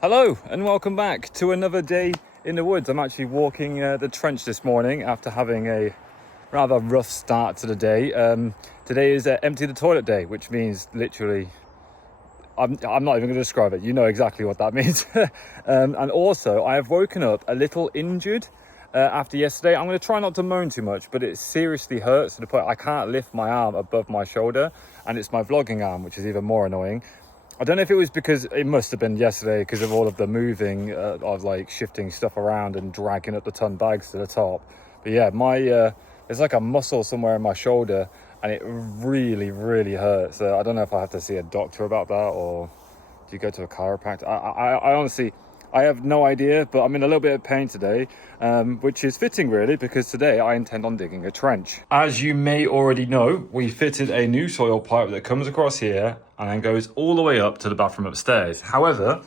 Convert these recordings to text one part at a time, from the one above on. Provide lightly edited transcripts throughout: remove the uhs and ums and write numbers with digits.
Hello and welcome back to another day in the woods. I'm actually walking the trench this morning after having a rather rough start to the day. Today is empty the toilet day, which means literally, I'm not even going to describe it. You know exactly what that means. And also I have woken up a little injured after yesterday. I'm going to try not to moan too much, but it seriously hurts to the point I can't lift my arm above my shoulder, and it's my vlogging arm, which is even more annoying. I don't know if it was because it must have been yesterday because of all of the moving of like shifting stuff around and dragging up the ton bags to the top. But yeah, there's like a muscle somewhere in my shoulder and it really hurts. I don't know if I have to see a doctor about that or do you go to a chiropractor? I honestly, I have no idea, but I'm in a little bit of pain today, which is fitting really because today I intend on digging a trench. As you may already know, we fitted a new soil pipe that comes across here and then goes all the way up to the bathroom upstairs. However,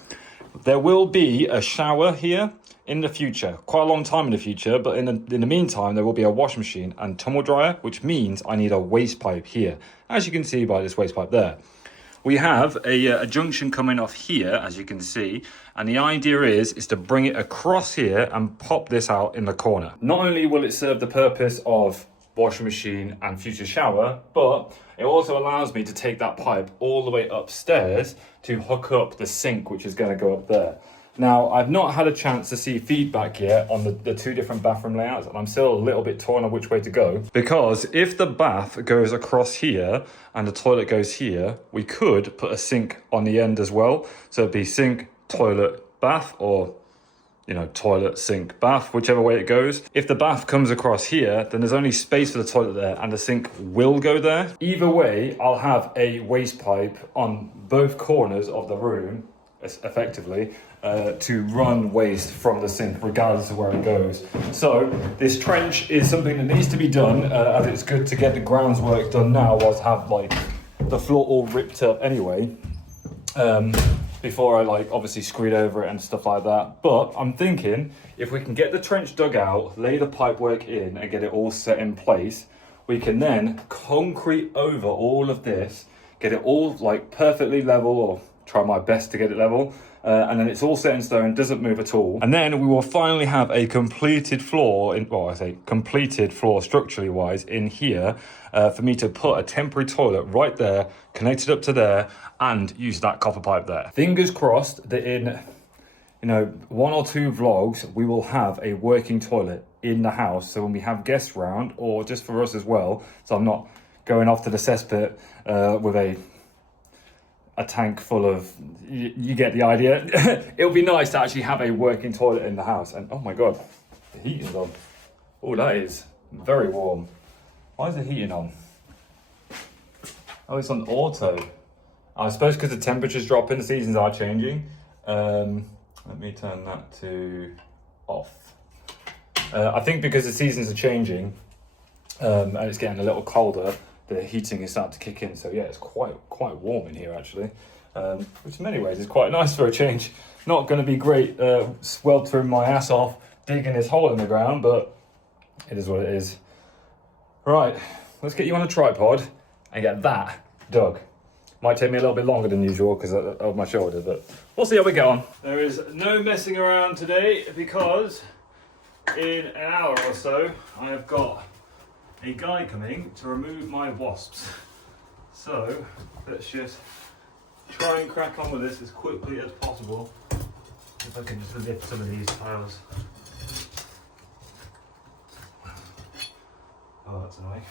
there will be a shower here in the future, quite a long time in the future, but in the meantime, there will be a wash machine and tumble dryer, which means I need a waste pipe here, as you can see by this waste pipe there. We have a junction coming off here, as you can see, and the idea is to bring it across here and pop this out in the corner. Not only will it serve the purpose of washing machine and future shower, but it also allows me to take that pipe all the way upstairs to hook up the sink, which is going to go up there. Now, I've not had a chance to see feedback yet on the two different bathroom layouts, and I'm still a little bit torn on which way to go. Because if the bath goes across here and the toilet goes here, we could put a sink on the end as well. So it'd be sink, toilet, bath, or toilet, sink, bath, whichever way it goes. If the bath comes across here, then there's only space for the toilet there and the sink will go there. Either way, I'll have a waste pipe on both corners of the room, effectively, to run waste from the sink regardless of where it goes. So this trench is something that needs to be done, as it's good to get the groundwork done now whilst have like the floor all ripped up anyway, before I obviously screed over it and stuff like that. But I'm thinking if we can get the trench dug out, lay the pipework in and get it all set in place, we can then concrete over all of this, get it all perfectly level, or try my best to get it level, and then it's all set in stone, doesn't move at all. And then we will finally have a completed floor, completed floor structurally wise in here, for me to put a temporary toilet right there, connected up to there, and use that copper pipe there. Fingers crossed that in one or two vlogs, we will have a working toilet in the house. So when we have guests round, or just for us as well, so I'm not going off to the cesspit with a tank full of, you get the idea. It'll be nice to actually have a working toilet in the house. And oh my god, the heating's on. Oh, that is very warm. Why is the heating on? Oh, it's on auto. I suppose because the temperature's dropping, the seasons are changing. Let me turn that to off. I think because the seasons are changing and it's getting a little colder, the heating is starting to kick in. So yeah, it's quite warm in here actually, which in many ways is quite nice for a change. Not going to be great sweltering my ass off digging this hole in the ground, but it is what it is. Right, let's get you on a tripod and get that dug. Might take me a little bit longer than usual because of my shoulder, but we'll see how we get on. There is no messing around today because in an hour or so I have got a guy coming to remove my wasps. So let's just try and crack on with this as quickly as possible. If I can just lift some of these tiles. Oh, that's annoying.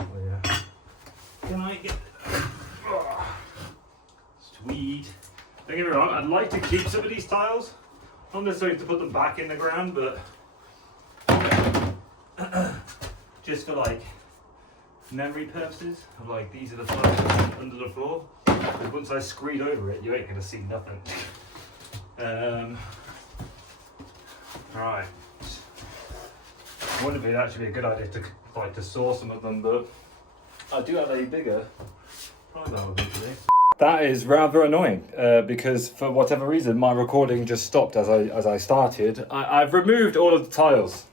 Oh yeah. Can I get... Oh, sweet. Don't get me wrong, I'd like to keep some of these tiles. Not necessarily to put them back in the ground, but just for memory purposes of these are the tiles under the floor. Because once I screed over it, you ain't gonna see nothing. Right. I wonder if it'd actually be a good idea to saw some of them, but I do have a bigger pry bar with me today. That is rather annoying because for whatever reason my recording just stopped as I started. I've removed all of the tiles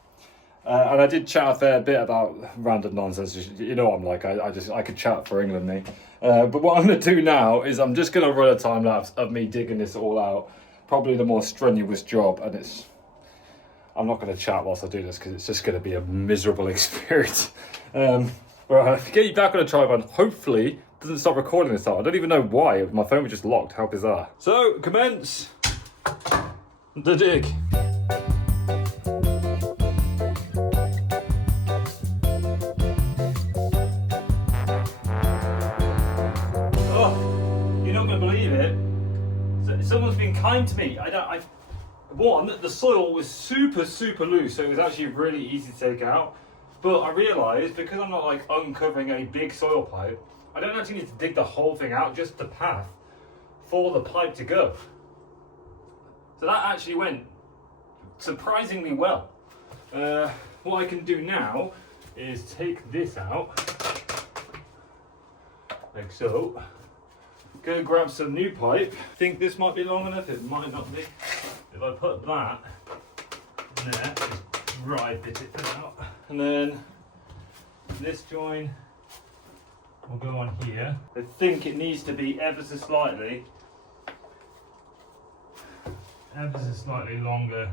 And I did chat a fair bit about random nonsense. You know what I'm like. I could chat for England, mate. But what I'm going to do now is I'm just going to run a time lapse of me digging this all out. Probably the more strenuous job, and I'm not going to chat whilst I do this because it's just going to be a miserable experience. Right, get you back on a tripod. Hopefully it doesn't stop recording this time. I don't even know why. My phone was just locked. How bizarre. So, commence the dig. Oh, you're not going to believe it. Someone's been kind to me. One, the soil was super loose, so it was actually really easy to take out. But I realised, because I'm not like uncovering a big soil pipe, I don't actually need to dig the whole thing out, just the path for the pipe to go. So that actually went surprisingly well. What I can do now is take this out, like so. Go grab some new pipe. Think this might be long enough, it might not be. If I put that in there, just right bit it out. And then this join will go on here. I think it needs to be ever so slightly longer.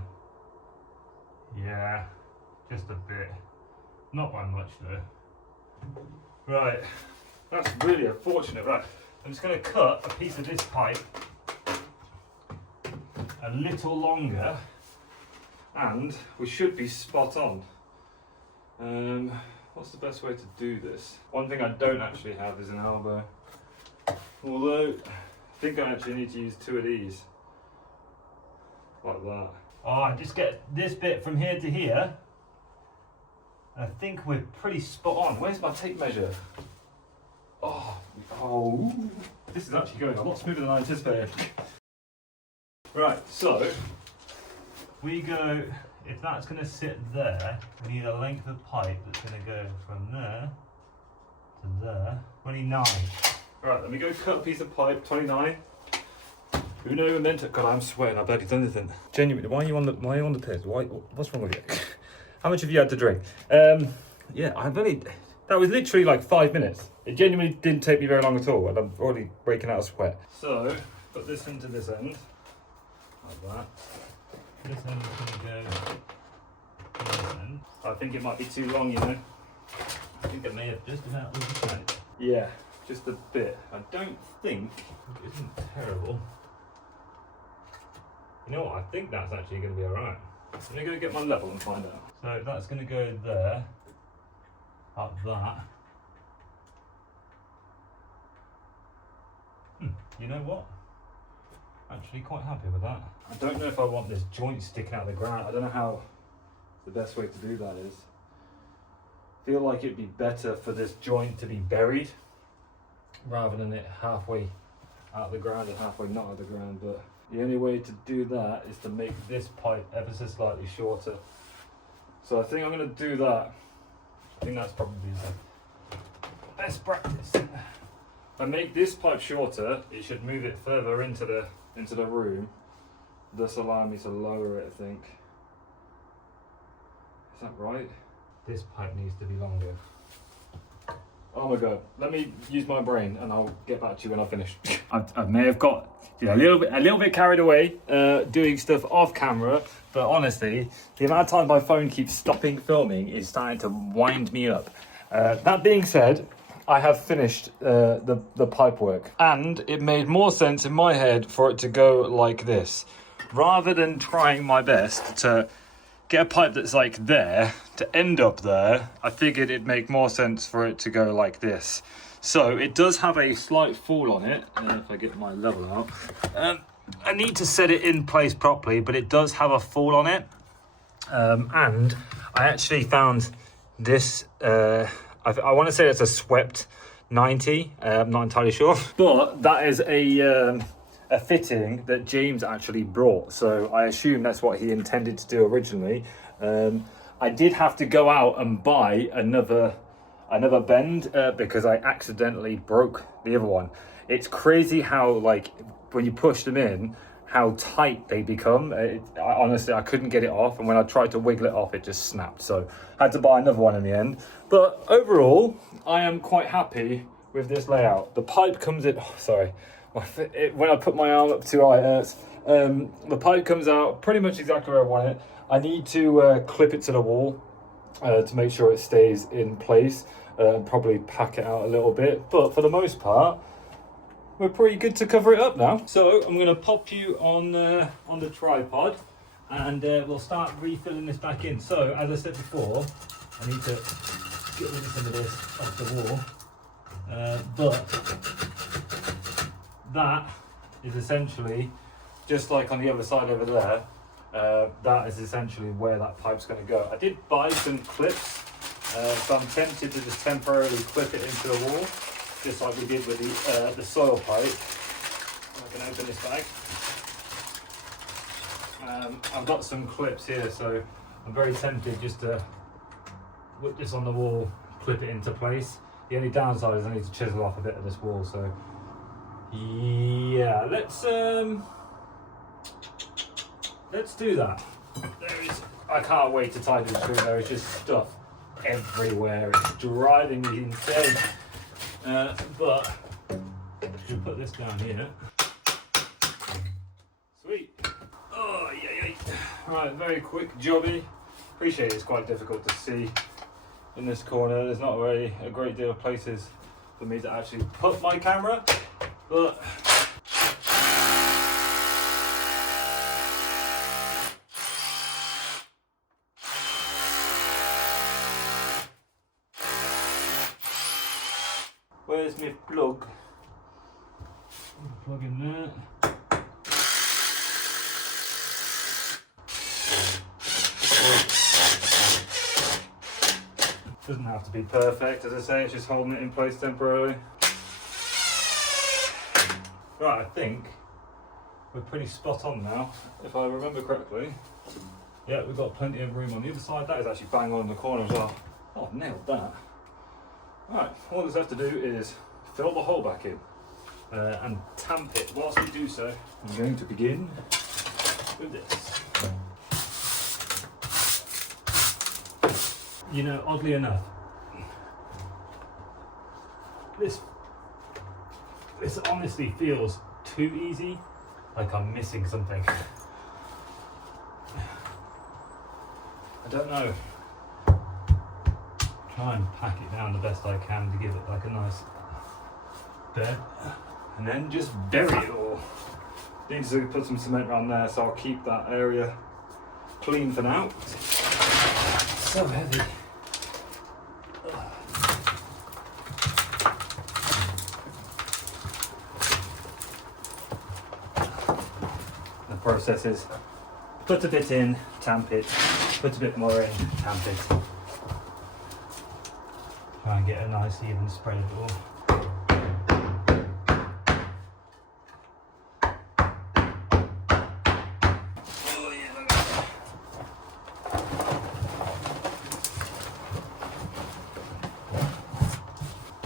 Yeah, just a bit. Not by much though. Right, that's really unfortunate. Right, I'm just going to cut a piece of this pipe a little longer and we should be spot on. What's the best way to do this? One thing I don't actually have is an elbow. Although, I think I actually need to use two of these. Like that. Oh, I just get this bit from here to here. I think we're pretty spot on. Where's my tape measure? Oh, this is actually going a lot smoother than I anticipated. Right, so we go, if that's going to sit there, we need a length of pipe that's going to go from there to there. 29. Right, let me go cut a piece of pipe. 29. Who knew I meant it? God, I'm sweating. I've barely done anything. Genuinely, why are you on the piss? What's wrong with you? How much have you had to drink? Yeah, that was literally like 5 minutes. It genuinely didn't take me very long at all, and I'm already breaking out of sweat. So, put this into this end, like that. This end is going to go to this end. I think it might be too long, you know. I think it may have just about overcut. Yeah, just a bit. I don't think it isn't terrible. You know what? I think that's actually going to be alright. I'm going to go get my level and find out. So that's going to go there, up that. You know what? Actually quite happy with that. I don't know if I want this joint sticking out of the ground. I don't know how the best way to do that is. I feel like it'd be better for this joint to be buried rather than it halfway out of the ground and halfway not out of the ground. But the only way to do that is to make this pipe ever so slightly shorter. So I think I'm going to do that. I think that's probably the best practice. If I make this pipe shorter, it should move it further into the room, thus allowing me to lower it, I think. Is that right? This pipe needs to be longer. Oh my god, let me use my brain and I'll get back to you when I finish. I may have got a little bit carried away doing stuff off camera, but honestly, the amount of time my phone keeps stopping filming is starting to wind me up. That being said, I have finished the pipe work, and it made more sense in my head for it to go like this. Rather than trying my best to get a pipe that's like there, to end up there, I figured it'd make more sense for it to go like this. So it does have a slight fall on it, if I get my level out. I need to set it in place properly, but it does have a fall on it. And I actually found this, I want to say it's a swept 90, I'm not entirely sure. But that is a fitting that James actually brought, so I assume that's what he intended to do originally. I did have to go out and buy another bend because I accidentally broke the other one. It's crazy how, like, when you push them in, how tight they become. Honestly, I couldn't get it off, and when I tried to wiggle it off, it just snapped. So I had to buy another one in the end. But overall, I am quite happy with this layout. The pipe comes in, oh, sorry, when I put my arm up too high, it hurts. The pipe comes out pretty much exactly where I want it. I need to clip it to the wall to make sure it stays in place, and probably pack it out a little bit. But for the most part, we're pretty good to cover it up now. So I'm going to pop you on the tripod, and we'll start refilling this back in. So as I said before, I need to get rid of some of this off the wall. But that is essentially, just like on the other side over there, that is essentially where that pipe's going to go. I did buy some clips, so I'm tempted to just temporarily clip it into the wall, just like we did with the soil pipe. I can open this bag. I've got some clips here, so I'm very tempted just to put this on the wall, clip it into place. The only downside is I need to chisel off a bit of this wall, so yeah, let's do that. I can't wait to tidy this room. There is just stuff everywhere. It's driving me insane. But we'll put this down here. Sweet. Oh, yay. Right, very quick jobby. Appreciate it's quite difficult to see in this corner. There's not really a great deal of places for me to actually put my camera, but where's my plug? Plug in there. Doesn't have to be perfect, as I say, it's just holding it in place temporarily. Right, I think we're pretty spot on now, if I remember correctly. Yeah, we've got plenty of room on the other side. That is actually bang on in the corner as well. Oh, I've nailed that. Right, all this has to do is fill the hole back in and tamp it. Whilst we do so, I'm going to begin with this. You know, oddly enough, this honestly feels too easy, like I'm missing something. I don't know. Try and pack it down the best I can to give it like a nice bed, and then just bury it all. Need to put some cement around there, so I'll keep that area clean for now. So heavy. The process is put a bit in, tamp it, put a bit more in, tamp it. Try and get a nice even spread of it all.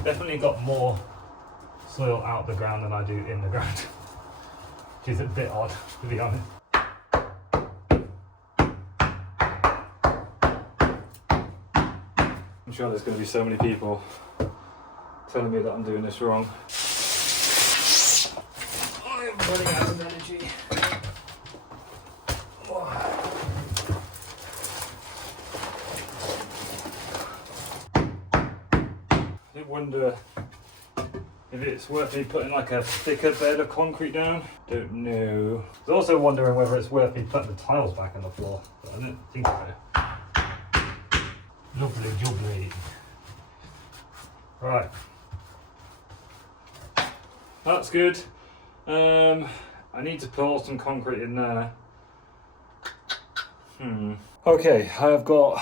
Definitely got more soil out the ground than I do in the ground, which is a bit odd, to be honest. I'm sure there's going to be so many people telling me that I'm doing this wrong. I am running out of energy. I wonder if it's worth me putting like a thicker bed of concrete down. Don't know. I was also wondering whether it's worth me putting the tiles back on the floor, but I don't think so. Lovely jubbly. Right. That's good. I need to pour some concrete in there. Okay, I've got,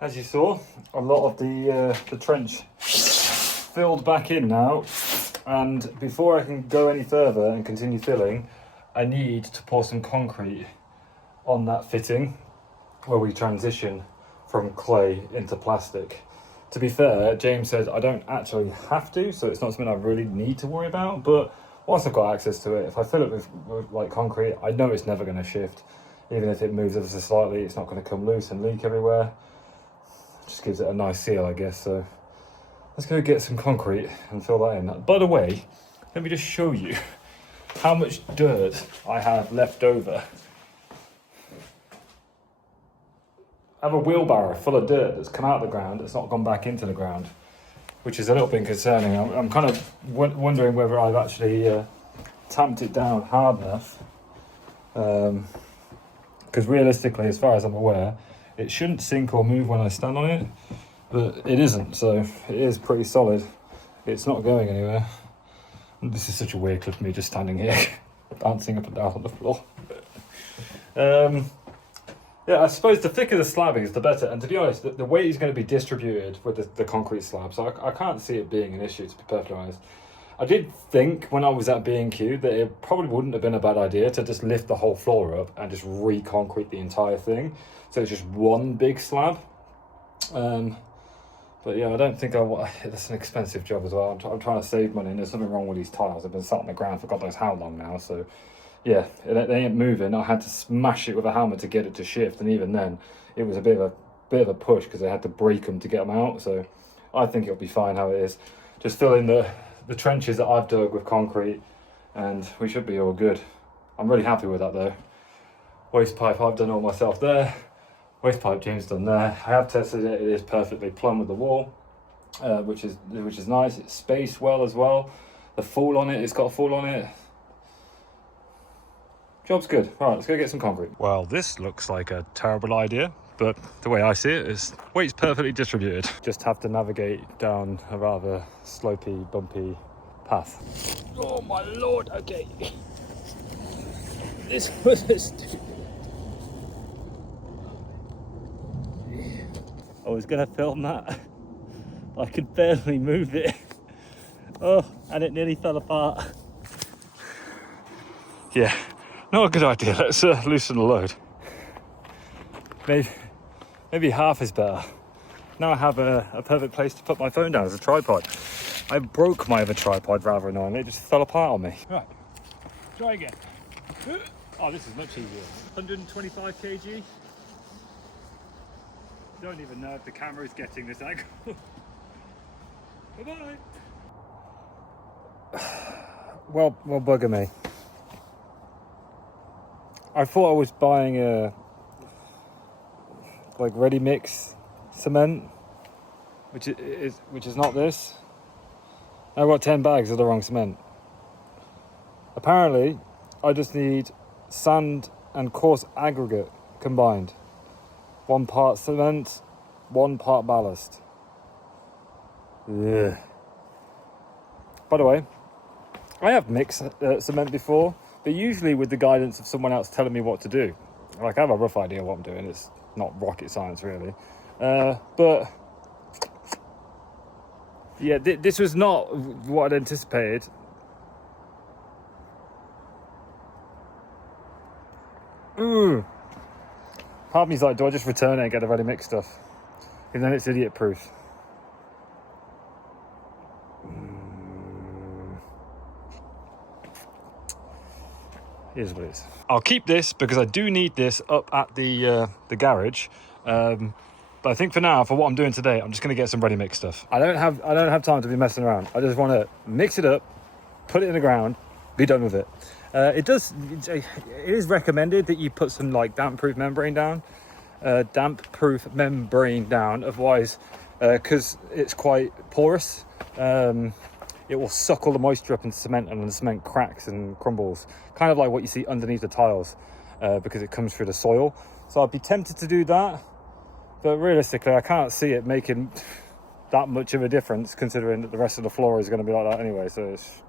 as you saw, a lot of the trench filled back in now, and before I can go any further and continue filling, I need to pour some concrete on that fitting where we transition from clay into plastic. To be fair, James says I don't actually have to, so it's not something I really need to worry about, but once I've got access to it, if I fill it with like concrete, I know it's never going to shift. Even if it moves ever so slightly, it's not going to come loose and leak everywhere. Just gives it a nice seal, I guess. So Let's go get some concrete and fill that in. By the way, let me just show you how much dirt I have left over. I have a wheelbarrow full of dirt that's come out of the ground, that's not gone back into the ground, which is a little bit concerning. I'm kind of wondering whether I've actually tamped it down hard enough. Because realistically, as far as I'm aware, it shouldn't sink or move when I stand on it, but it isn't, so it is pretty solid. It's not going anywhere. And this is such a weird clip of me just standing here, bouncing up and down on the floor. Yeah, I suppose the thicker the slabbing is, the better. And to be honest, the weight is going to be distributed with the concrete slab, so I can't see it being an issue, to be perfectly honest. I did think when I was at B&Q that it probably wouldn't have been a bad idea to just lift the whole floor up and just re-concrete the entire thing. So it's just one big slab. But yeah, I don't think I want... That's an expensive job as well. I'm trying to save money, and there's something wrong with these tiles. They've been sat on the ground for God knows how long now. So yeah, they ain't moving. I had to smash it with a hammer to get it to shift. And even then, it was a bit of a push because I had to break them to get them out. So I think it'll be fine how it is. Just fill in the trenches that I've dug with concrete, and we should be all good. I'm really happy with that though. Waste pipe, I've done all myself there. Waste pipe, James done there. I have tested it, it is perfectly plumb with the wall, which is nice. It's spaced well as well. The fall on it, it's got a fall on it. Job's good. All right, let's go get some concrete. Well, this looks like a terrible idea, but the way I see it is weight's perfectly distributed. Just have to navigate down a rather slopey, bumpy path. Oh my lord, okay. This was a stupid... I was gonna film that. I could barely move it. Oh, and it nearly fell apart. Yeah, not a good idea. Let's loosen the load. Maybe half is better. Now I have a perfect place to put my phone down as a tripod. I broke my other tripod rather annoyingly. It just fell apart on me. Right, try again. Oh, this is much easier. 125 kg. Don't even know if the camera is getting this angle. Bye-bye. Well, bugger me. I thought I was buying a ready mix cement, which is not this. I've got 10 bags of the wrong cement. Apparently, I just need sand and coarse aggregate combined. 1 part cement, 1 part ballast. Ugh. By the way, I have mixed cement before, but usually with the guidance of someone else telling me what to do. Like, I have a rough idea what I'm doing. It's not rocket science, really. But yeah, this was not what I'd anticipated. Part of me's like, do I just return it and get the ready mix stuff? And then it's idiot proof. Here's what it is. I'll keep this because I do need this up at the garage. But I think for now, for what I'm doing today, I'm just going to get some ready mix stuff. I don't have time to be messing around. I just want to mix it up, put it in the ground, be done with it. It is recommended that you put some like damp-proof membrane down. Otherwise, because it's quite porous, it will suck all the moisture up into cement, and the cement cracks and crumbles, kind of like what you see underneath the tiles, because it comes through the soil. So I'd be tempted to do that, but realistically I can't see it making that much of a difference, considering that the rest of the floor is going to be like that anyway. So it's...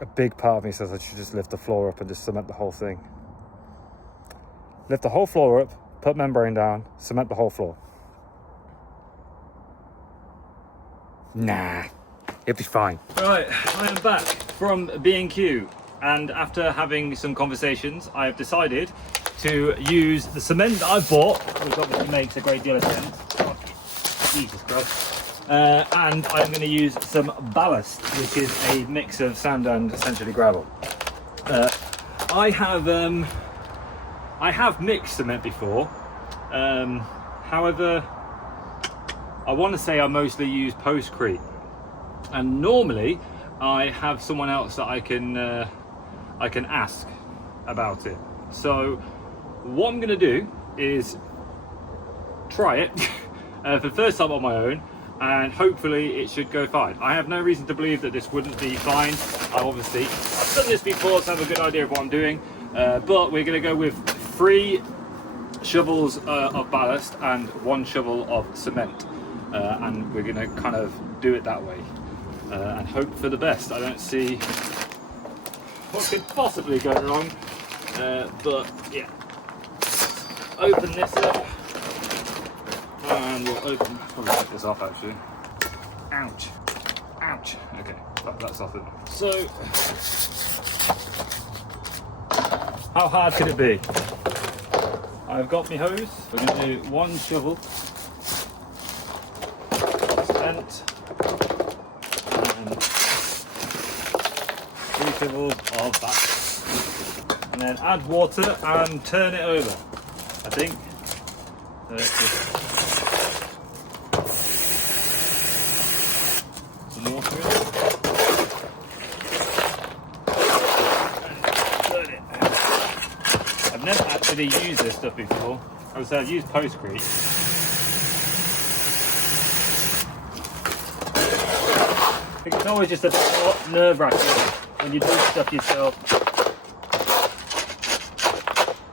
A big part of me says I should just lift the floor up and just cement the whole thing. Lift the whole floor up, put membrane down, cement the whole floor. Nah, it'll be fine. Right, I am back from B&Q, and after having some conversations, I have decided to use the cement that I've bought, which obviously makes a great deal of sense. Oh, Jesus Christ. and I'm going to use some ballast, which is a mix of sand and essentially gravel. I have mixed cement before, however I want to say I mostly use postcrete, and normally I have someone else that I can ask about it. So what I'm going to do is try it for the first time on my own, and hopefully it should go fine. I have no reason to believe that this wouldn't be fine. I've done this before, so I have a good idea of what I'm doing, but we're going to go with 3 shovels of ballast and 1 shovel of cement, and we're going to kind of do it that way and hope for the best. I don't see what could possibly go wrong, but yeah, open this up. And we'll probably take this off actually. Ouch. Ouch. Okay, that's off it. So, how hard could it be? I've got my hose. We're going to do 1 shovel cement and 3 shovels of that. And then add water and turn it over, I think. Water in it. And it. I've never actually used this stuff before. I would say I've used postcrete. I think it's always just a bit nerve-wracking when you do stuff yourself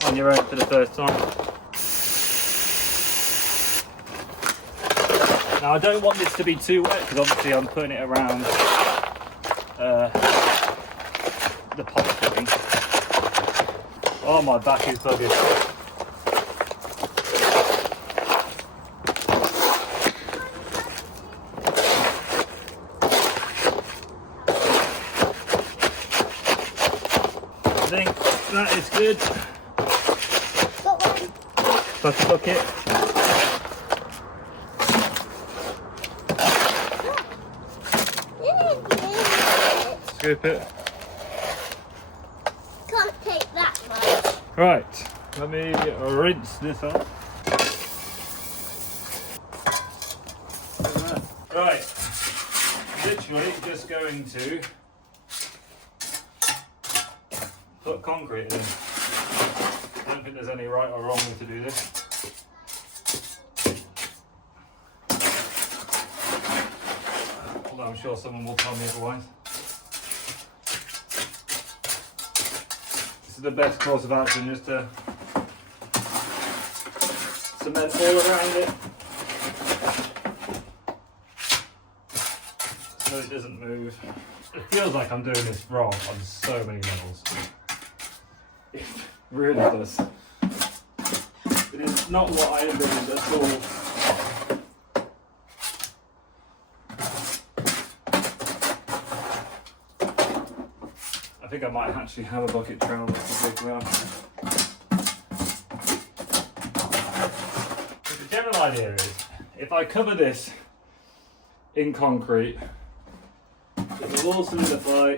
on your own for the first time. Now I don't want this to be too wet because obviously I'm putting it around the pipe filling. Oh, my back is buggered. I think that is good. Let's look it. Scoop it. Can't take that much. Right, let me rinse this off. Right, literally just going to put concrete in. I don't think there's any right or wrong way to do this. Although I'm sure someone will tell me otherwise. The best course of action is to cement all around it so it doesn't move. It feels like I'm doing this wrong on so many levels. It really does. It is not what I envisioned at all. I think I might actually have a bucket trowel that's a big one. The general idea is, if I cover this in concrete, it will all solidify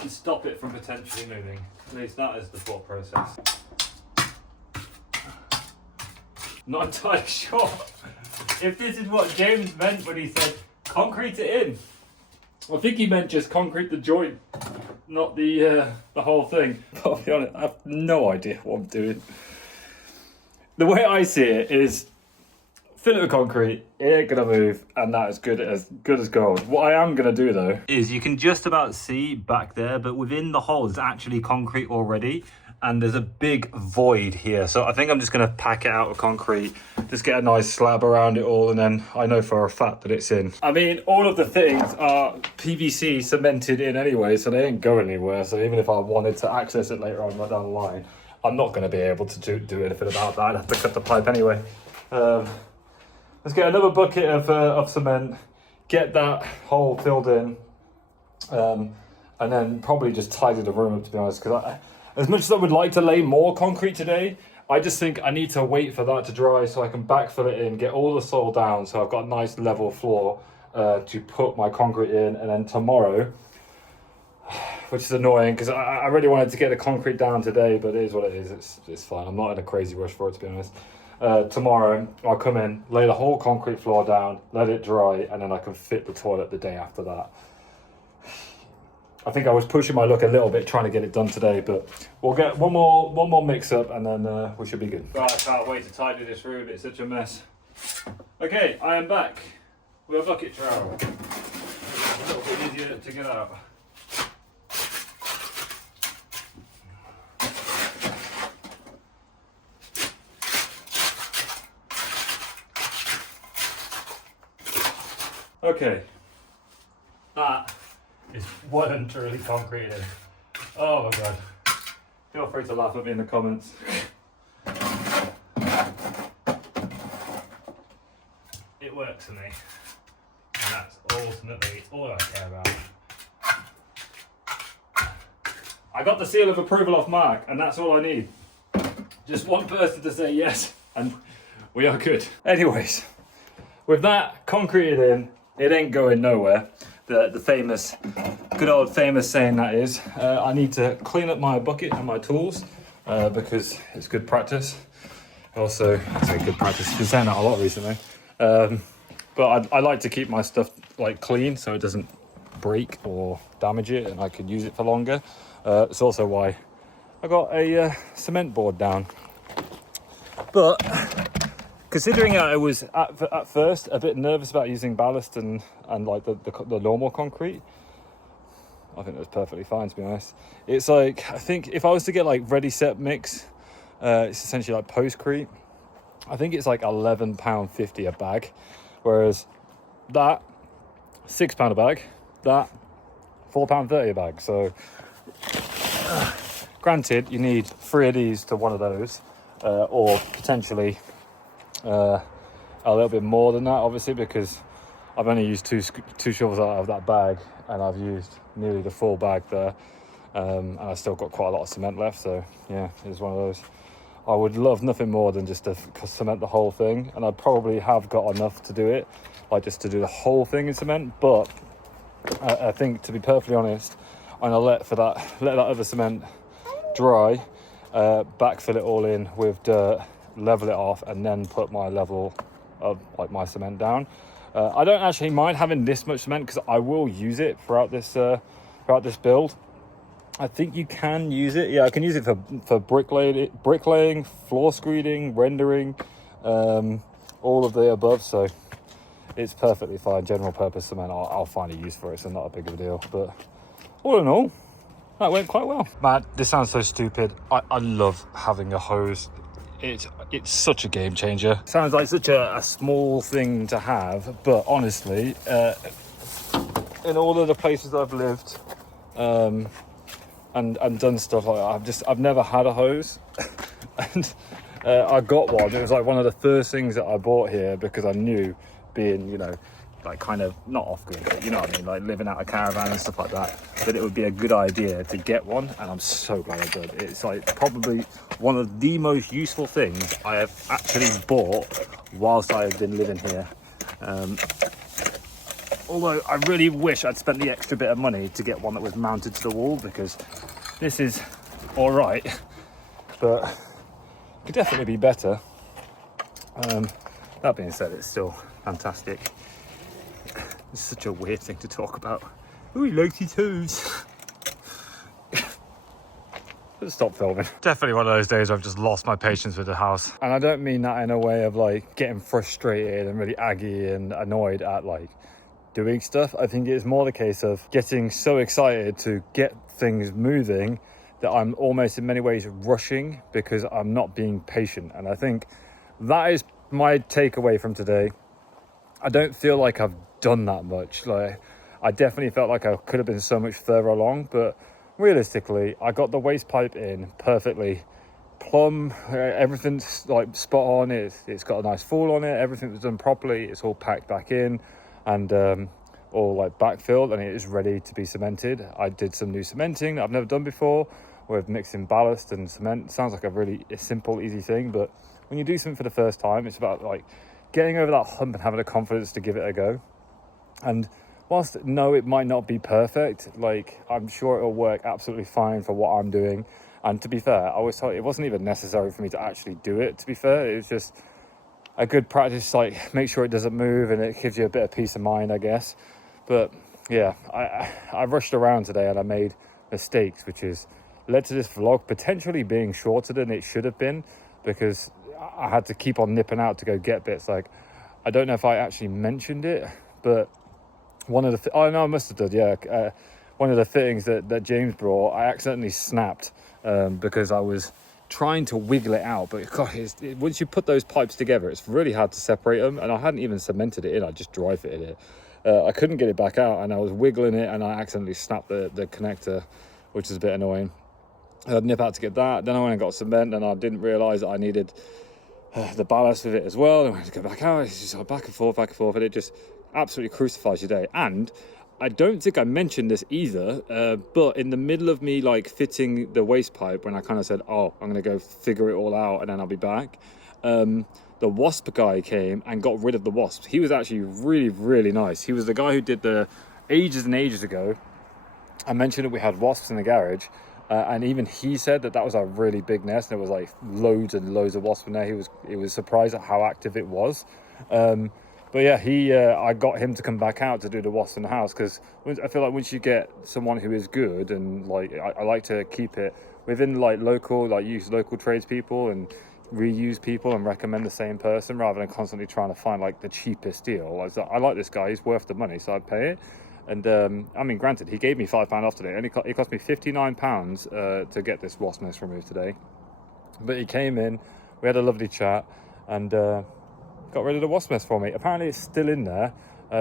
and stop it from potentially moving. At least that is the thought process. Not entirely sure if this is what James meant when he said concrete it in. I think he meant just concrete the joint, not the whole thing. I'll be honest, I have no idea what I'm doing. The way I see it is, fill it with concrete, it ain't gonna move, and that is good as gold. What I am gonna do though is, you can just about see back there, but within the hole is actually concrete already, and there's a big void here. So I think I'm just gonna pack it out with concrete, just get a nice slab around it all, and then I know for a fact that it's in. I mean, all of the things are PVC cemented in anyway, so they ain't going anywhere. So even if I wanted to access it later on down the line, I'm not gonna be able to do anything about that. I'd have to cut the pipe anyway. Let's get another bucket of cement, get that hole filled in, and then probably just tidy the room up, to be honest, because as much as I would like to lay more concrete today, I just think I need to wait for that to dry so I can backfill it in, get all the soil down so I've got a nice level floor to put my concrete in. And then tomorrow, which is annoying because I really wanted to get the concrete down today, but it is what it is. It's fine. I'm not in a crazy rush for it, to be honest. Tomorrow I'll come in, lay the whole concrete floor down, let it dry, and then I can fit the toilet the day after that. I think I was pushing my luck a little bit trying to get it done today, but we'll get one more mix up and then we should be good. Right, I can't wait to tidy this room. It's such a mess. Okay, I am back with a bucket trowel. A little bit easier to get out. Okay, that is well and truly concreted. Oh my god. Feel free to laugh at me in the comments. It works for me. And that's ultimately all I care about. I got the seal of approval off Mark, and that's all I need. Just one person to say yes, and we are good. Anyways, with that concreted in, it ain't going nowhere. The famous, good old famous saying that is, I need to clean up my bucket and my tools because it's good practice. Also, I say good practice, I've been saying that a lot recently. But I like to keep my stuff like clean so it doesn't break or damage it and I can use it for longer. It's also why I got a cement board down. But considering I was at first a bit nervous about using ballast and like the normal concrete, I think that's perfectly fine, to be honest. It's like, I think if I was to get like ready set mix, it's essentially like postcrete. I think it's like £11.50 a bag, whereas that £6 a bag, that £4.30 a bag. So granted, you need 3 of these to one of those, or potentially a little bit more than that, obviously, because I've only used two shovels out of that bag and I've used nearly the full bag there, and I've still got quite a lot of cement left. So yeah, it's one of those. I would love nothing more than just to cement the whole thing, and I probably have got enough to do it, like just to do the whole thing in cement. But I think, to be perfectly honest, I'm gonna let that other cement dry, backfill it all in with dirt, level it off, and then put my level of like my cement down. I don't actually mind having this much cement because I will use it throughout this build. I think you can use it. Yeah, I can use it for bricklaying, floor screeding, rendering, all of the above. So it's perfectly fine. General purpose cement, I'll find a use for it. So not a big of a deal. But all in all, that went quite well. Man, this sounds so stupid. I love having a hose. It's such a game changer. Sounds like such a small thing to have, but honestly, in all of the places I've lived, and done stuff like that, I've never had a hose. And I got one. It was like one of the first things that I bought here because I knew, being, you know, like kind of not off grid, but you know what I mean, like living out a caravan and stuff like that it would be a good idea to get one, and I'm so glad I did. It's like probably one of the most useful things I have actually bought whilst I have been living here. Although I really wish I'd spent the extra bit of money to get one that was mounted to the wall, because this is all right, but could definitely be better. That being said, it's still fantastic. It's such a weird thing to talk about. Oh, he likes his hose. Let's stop filming. Definitely one of those days where I've just lost my patience with the house. And I don't mean that in a way of like getting frustrated and really aggy and annoyed at like doing stuff. I think it's more the case of getting so excited to get things moving that I'm almost in many ways rushing because I'm not being patient. And I think that is my takeaway from today. I don't feel like I've done that much. Like, I definitely felt like I could have been so much further along, but realistically, I got the waste pipe in perfectly plumb. Everything's like spot on. It's got a nice fall on it. Everything was done properly. It's all packed back in and all like backfilled, and it is ready to be cemented. I did some new cementing that I've never done before, with mixing ballast and cement. It sounds like a really simple, easy thing, but when you do something for the first time, it's about like getting over that hump and having the confidence to give it a go. And whilst no, it might not be perfect, like I'm sure it'll work absolutely fine for what I'm doing. And to be fair, I always thought it wasn't even necessary for me to actually do it, to be fair. It was just a good practice, like make sure it doesn't move, and it gives you a bit of peace of mind, I guess. But yeah, I rushed around today and I made mistakes, which has led to this vlog potentially being shorter than it should have been, because I had to keep on nipping out to go get bits. Like, I don't know if I actually mentioned it, but one of the I must have done, yeah. One of the fittings that James brought, I accidentally snapped because I was trying to wiggle it out. But God, once you put those pipes together, it's really hard to separate them. And I hadn't even cemented it in; I just dry fitted it. I couldn't get it back out, and I was wiggling it, and I accidentally snapped the connector, which is a bit annoying. I'd nip out to get that. Then I went and got cement, and I didn't realise that I needed the ballast with it as well. And I had to go back out. It's just back and forth, and it just absolutely crucifies your day. And I don't think I mentioned this either, but in the middle of me like fitting the waste pipe, when I kind of said, oh, I'm going to go figure it all out and then I'll be back, the Wasp guy came and got rid of the wasps. He was actually really, really nice. He was the guy who did the ages and ages ago. I mentioned that we had wasps in the garage, and even he said that was a really big nest, and there was like loads and loads of wasps in there. He was surprised at how active it was. But yeah, I got him to come back out to do the wasps in the house, because I feel like once you get someone who is good, and like I like to keep it within like use local tradespeople and reuse people and recommend the same person rather than constantly trying to find like the cheapest deal. I like this guy, he's worth the money, so I'd pay it. And I mean, granted, he gave me £5 off today. It cost me £59 to get this wasp nest removed today. But he came in, we had a lovely chat, and got rid of the wasp nest for me. Apparently it's still in there.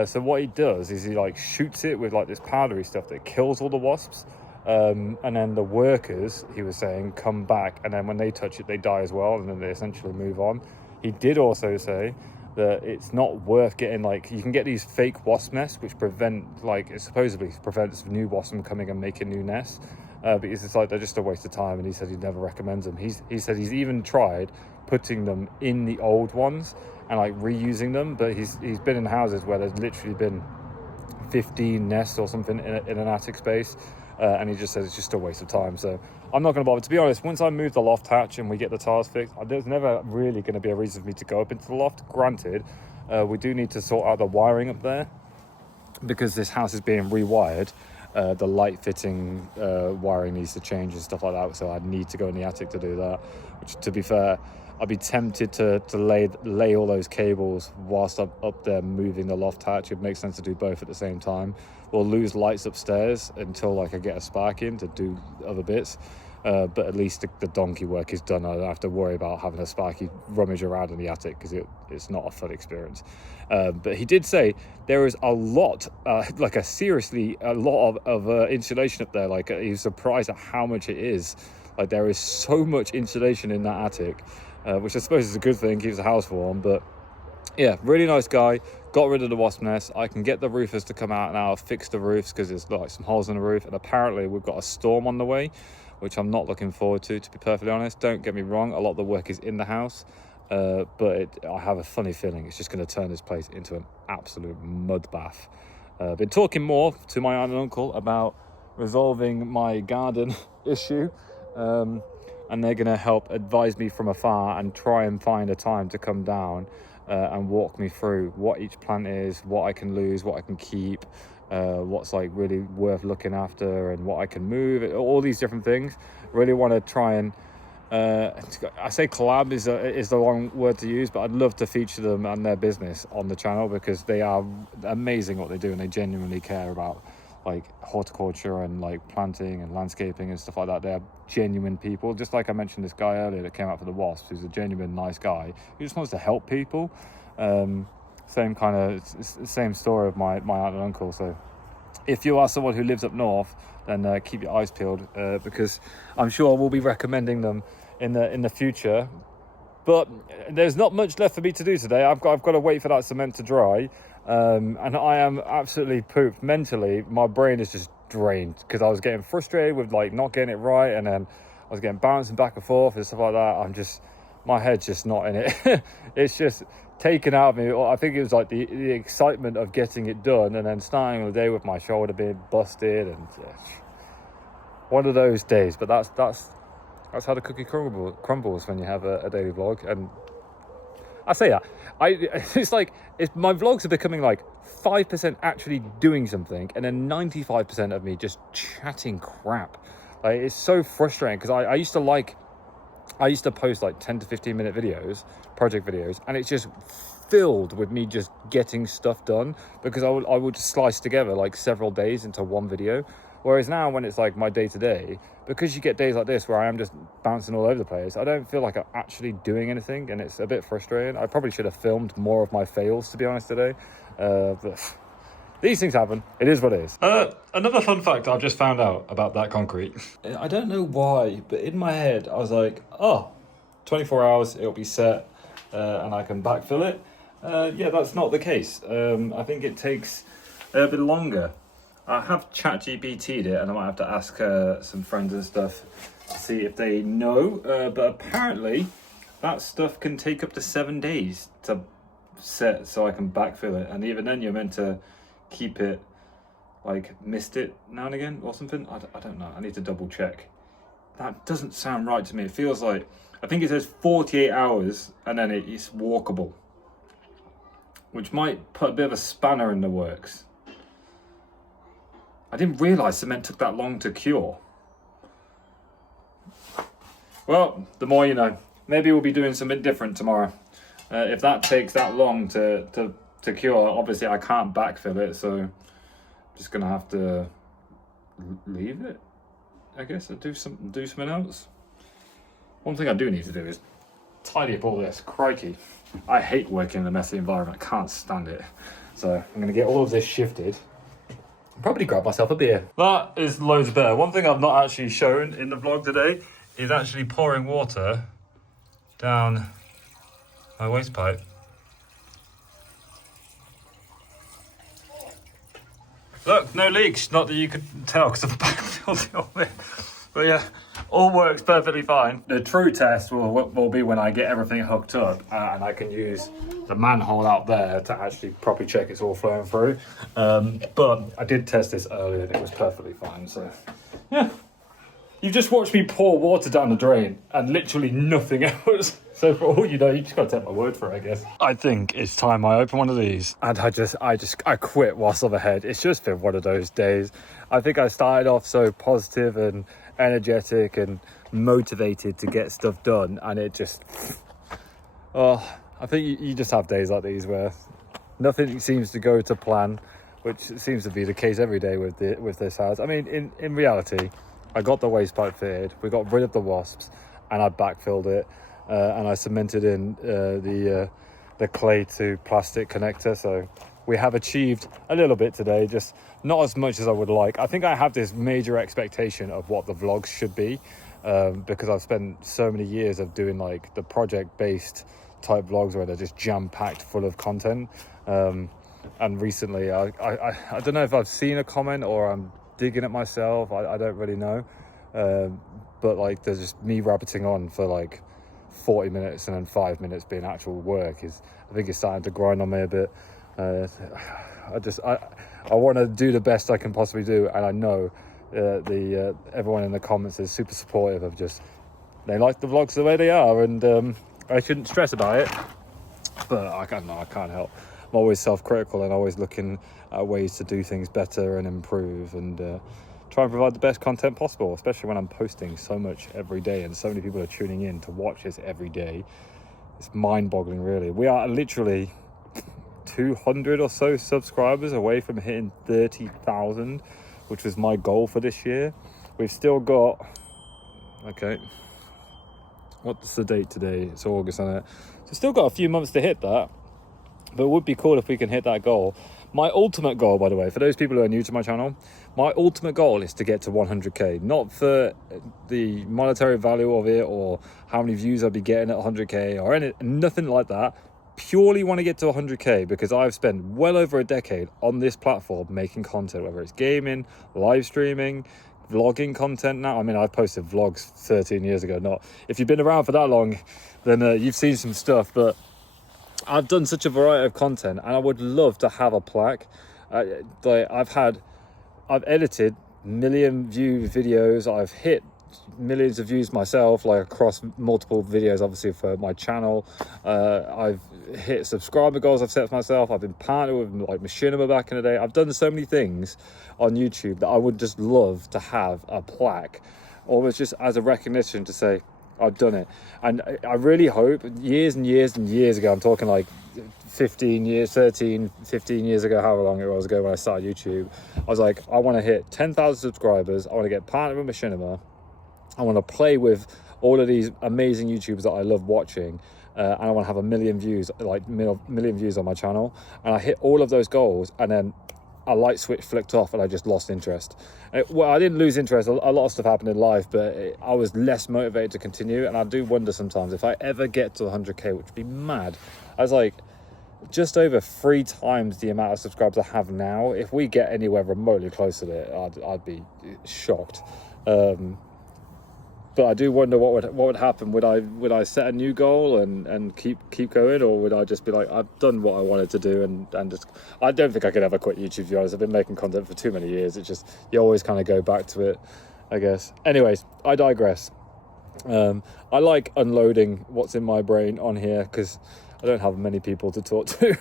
So what he does is he like shoots it with like this powdery stuff that kills all the wasps. And then the workers, he was saying, come back, and then when they touch it, they die as well, and then they essentially move on. He did also say that it's not worth getting, like, you can get these fake wasp nests, which it supposedly prevents new wasps from coming and making new nests. But it's just like, they're just a waste of time, and he said he never recommends them. He said he's even tried putting them in the old ones and like reusing them, but he's been in houses where there's literally been 15 nests or something in an attic space. And he just says it's just a waste of time. So I'm not going to bother. To be honest, once I move the loft hatch and we get the tiles fixed, there's never really going to be a reason for me to go up into the loft. Granted, we do need to sort out the wiring up there, because this house is being rewired. The light fitting wiring needs to change and stuff like that. So I'd need to go in the attic to do that, which, to be fair, I'd be tempted to lay all those cables whilst I'm up there moving the loft hatch. It makes sense to do both at the same time. We'll lose lights upstairs until like I get a spark in to do other bits. But at least the donkey work is done. I don't have to worry about having a sparky rummage around in the attic, because it's not a fun experience. But he did say there is a lot, a lot of insulation up there. Like, he was surprised at how much it is. Like, there is so much insulation in that attic, which I suppose is a good thing, keeps the house warm. But yeah, really nice guy. Got rid of the wasp nest. I can get the roofers to come out now, fix the roofs, because there's like some holes in the roof, and apparently we've got a storm on the way, which I'm not looking forward to be perfectly honest. Don't get me wrong, a lot of the work is in the house, but I have a funny feeling it's just going to turn this place into an absolute mud bath. Been talking more to my aunt and uncle about resolving my garden issue, and they're going to help advise me from afar and try and find a time to come down and walk me through what each plant is, what I can lose, what I can keep, what's like really worth looking after, and what I can move, all these different things. Really want to try and I say collab is the wrong word to use, but I'd love to feature them and their business on the channel, because they are amazing what they do, and they genuinely care about like horticulture and like planting and landscaping and stuff like that. They're genuine people. Just like I mentioned this guy earlier that came out for the wasps, who's a genuine nice guy who just wants to help people. Same story of my aunt and uncle. So if you are someone who lives up north, then keep your eyes peeled, because I'm sure we'll be recommending them in the future. But there's not much left for me to do today. I've got to wait for that cement to dry. And I am absolutely pooped mentally. My brain is just drained because I was getting frustrated with like not getting it right, and then I was getting bouncing back and forth and stuff like that. My head's just not in it. It's just taken out of me. I think it was like the excitement of getting it done, and then starting the day with my shoulder being busted, and one of those days. But that's how the cookie crumbles when you have a daily vlog. And I say that it's my vlogs are becoming like 5% actually doing something, and then 95% of me just chatting crap. Like, it's so frustrating because I used to post like 10 to 15 minute videos, project videos, and it's just filled with me just getting stuff done, because I would just slice together like several days into one video. Whereas now, when it's like my day to day, because you get days like this where I am just bouncing all over the place, I don't feel like I'm actually doing anything, and it's a bit frustrating. I probably should have filmed more of my fails, to be honest, today. But these things happen. It is what it is. Another fun fact I've just found out about that concrete. I don't know why, but in my head, I was like, 24 hours, it'll be set, and I can backfill it. Yeah, that's not the case. I think it takes a bit longer. I have ChatGPT'd it, and I might have to ask some friends and stuff to see if they know. But apparently, that stuff can take up to 7 days to set, so I can backfill it. And even then, you're meant to keep it, like, mist it now and again or something. I don't know. I need to double check. That doesn't sound right to me. It feels like, I think it says 48 hours, and then it's walkable, which might put a bit of a spanner in the works. I didn't realise cement took that long to cure. Well, the more you know. Maybe we'll be doing something different tomorrow. If that takes that long to cure, obviously I can't backfill it, so I'm just gonna have to leave it, I guess, and do something else. One thing I do need to do is tidy up all this. Crikey, I hate working in a messy environment. I can't stand it. So I'm gonna get all of this shifted. Probably grab myself a beer. That is loads better. One thing I've not actually shown in the vlog today is actually pouring water down my waste pipe. Look, no leaks. Not that you could tell because I've backfilled it all in. But yeah, all works perfectly fine. The true test will be when I get everything hooked up and I can use the manhole out there to actually properly check it's all flowing through. But I did test this earlier and it was perfectly fine. So yeah, you just watched me pour water down the drain and literally nothing else. So for all you know, you just got to take my word for it, I guess. I think it's time I open one of these. And I quit whilst overhead. It's just been one of those days. I think I started off so positive and energetic and motivated to get stuff done, and it just, I think you just have days like these where nothing seems to go to plan, which seems to be the case every day with this house. I mean, in reality, I got the waste pipe fitted, we got rid of the wasps, and I backfilled it, and I cemented in the clay to plastic connector. So we have achieved a little bit today, just not as much as I would like. I think I have this major expectation of what the vlogs should be, because I've spent so many years of doing like the project-based type vlogs where they're just jam-packed full of content. And recently, I don't know if I've seen a comment or I'm digging it myself. I don't really know. But like, there's just me rabbiting on for like 40 minutes and then 5 minutes being actual work. I think it's starting to grind on me a bit. I want to do the best I can possibly do, and I know everyone in the comments is super supportive of just, they like the vlogs the way they are, and I shouldn't stress about it, but I can't help. I'm always self-critical and always looking at ways to do things better and improve, and try and provide the best content possible, especially when I'm posting so much every day and so many people are tuning in to watch this every day. It's mind-boggling, really. We are literally 200 or so subscribers away from hitting 30,000, which was my goal for this year. We've still got, okay, what's the date today? It's August, isn't it? So still got a few months to hit that, but it would be cool if we can hit that goal. My ultimate goal, by the way, for those people who are new to my channel, my ultimate goal is to get to 100k, not for the monetary value of it or how many views I'll be getting at 100k or nothing like that. purely want to get to 100k because I've spent well over a decade on this platform making content, whether it's gaming, live streaming, vlogging content now. I mean, I've posted vlogs 13 years ago. Not if you've been around for that long, then you've seen some stuff, but I've done such a variety of content, and I would love to have a plaque. I've edited million view videos. I've hit millions of views myself, like across multiple videos, obviously for my channel. I've hit subscriber goals I've set for myself. I've been partnered with like Machinima back in the day. I've done so many things on YouTube that I would just love to have a plaque, almost just as a recognition to say I've done it. And I really hope, years and years and years ago, I'm talking like 15 years, 13, 15 years ago, however long it was ago when I started YouTube, I was like, I want to hit 10,000 subscribers. I want to get partnered with Machinima. I want to play with all of these amazing YouTubers that I love watching, and I want to have a million views, like million views on my channel. And I hit all of those goals, and then a light switch flicked off, and I just lost interest. Well, I didn't lose interest. A lot of stuff happened in life, but I was less motivated to continue. And I do wonder sometimes if I ever get to 100k, which would be mad. I was like, just over 3 times the amount of subscribers I have now. If we get anywhere remotely close to it, I'd be shocked. But I do wonder what would happen. Would I set a new goal and keep going, or would I just be like, I've done what I wanted to do and just, I don't think I could ever quit YouTube, to be honest. I've been making content for too many years. It's just, you always kind of go back to it, I guess. Anyways, I digress. I like unloading what's in my brain on here because I don't have many people to talk to.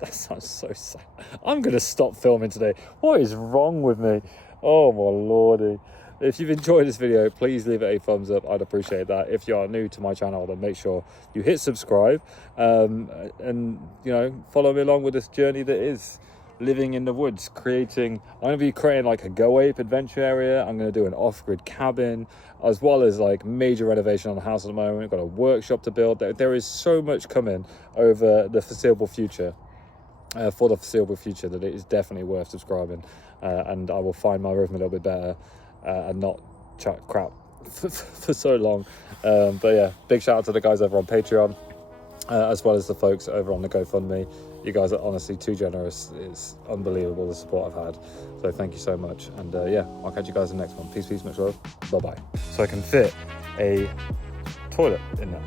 That sounds so sad. I'm going to stop filming today. What is wrong with me? Oh my lordy. If you've enjoyed this video, please leave it a thumbs up. I'd appreciate that. If you are new to my channel, then make sure you hit subscribe, and you know, follow me along with this journey that is living in the woods, I'm going to be creating like a Go Ape adventure area. I'm going to do an off-grid cabin, as well as like major renovation on the house at the moment. I've got a workshop to build. There is so much coming over the foreseeable future, that it is definitely worth subscribing, and I will find my rhythm a little bit better. And not chat crap for so long. But yeah, big shout out to the guys over on Patreon, as well as the folks over on the GoFundMe. You guys are honestly too generous. It's unbelievable the support I've had. So thank you so much. And yeah, I'll catch you guys in the next one. Peace, much love. Bye-bye. So I can fit a toilet in there.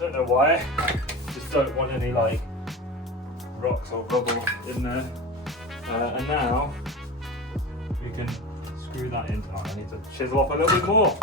Don't know why. Just don't want any like rocks or rubble in there. And now we can screw that in. Oh, I need to chisel off a little bit more.